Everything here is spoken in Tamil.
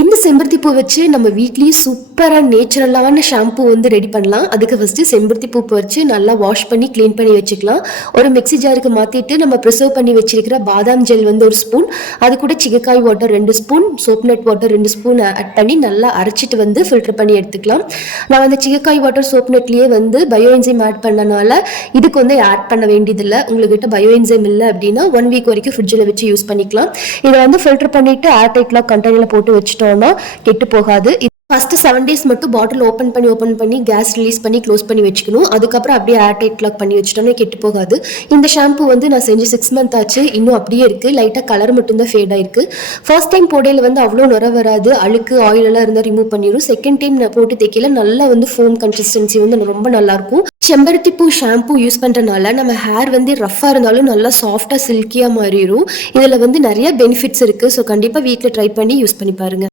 இந்த செம்பருத்தி பூ வச்சு நம்ம வீட்லயே சூப்பரா நேச்சுரலான ஷாம்பு வந்து ரெடி பண்ணலாம். அதுக்கு ஃபர்ஸ்ட் செம்பருத்தி பூ வச்சு நல்லா வாஷ் பண்ணி க்ளீன் பண்ணி வச்சுக்கலாம். ஒரு மிக்ஸி ஜாருக்கு மாத்திட்டு நம்ம ப்ரிசர்வ் பண்ணி வச்சிருக்கிற பாதாம் ஜெல் வந்து 1 ஸ்பூன், அது கூட shikakai water 2 spoon, soap nut water 2 spoon add பண்ணி நல்லா அரைச்சிட்டு வந்து ஃபில்டர் பண்ணி எடுத்துக்கலாம். நான் வந்து சிகக்காய் வாட்டர் சோப் நட்லயே வந்து பயோ என்சைம் ஆட் பண்ணனால இதுக்கு வந்து ஆட் பண்ண வேண்டியதில்லை. உங்ககிட்ட பயோ என்சைம் இல்லை அப்படின்னா 1 வீக் வரைக்கும் ஃப்ரிட்ஜில் வச்சு யூஸ் பண்ணிக்கலாம். இதை வந்து ஃபில்டர் பண்ணிட்டு ஏர் டைட்லாம் கண்டெய்னரில் போட்டு வச்சுட்டு கெட்டு போகாது. ஃபர்ஸ்ட் 7 டேஸ் மட்டும் பாட்டில் ஓப்பன் பண்ணி கேஸ் ரிலீஸ் பண்ணி க்ளோஸ் பண்ணி வச்சுக்கணும். அதுக்கப்புறம் அப்படியே ஏர் டைட் லாக் பண்ணி வச்சுட்டோம்னா கெட்டு போகாது. இந்த ஷாம்பு வந்து நான் செஞ்சு 6 மந்த் ஆச்சு, இன்னும் அப்படியே இருக்கு. லைட்டாக கலர் மட்டும்தான் ஃபேட் ஆயிருக்கு. ஃபர்ஸ்ட் டைம் போடையில் வந்து அவ்வளோ நுர வராது, அழுக்கு ஆயில் எல்லாம் இருந்தால் ரிமூவ் பண்ணிடும். செகண்ட் டைம் நான் போட்டு தைக்கல நல்லா வந்து ஃபோம் கன்சிஸ்டன்சி வந்து ரொம்ப நல்லா இருக்கும். செம்பருத்தி பூ ஷாம்பு யூஸ் பண்ணுறதுனால நம்ம ஹேர் வந்து ரஃபாக இருந்தாலும் நல்லா சாஃப்டாக சில்கியாக மாறிடும். இதில் வந்து நிறைய பெனிஃபிட்ஸ் இருக்குது. ஸோ கண்டிப்பாக வீட்டில் ட்ரை பண்ணி யூஸ் பண்ணி பாருங்கள்.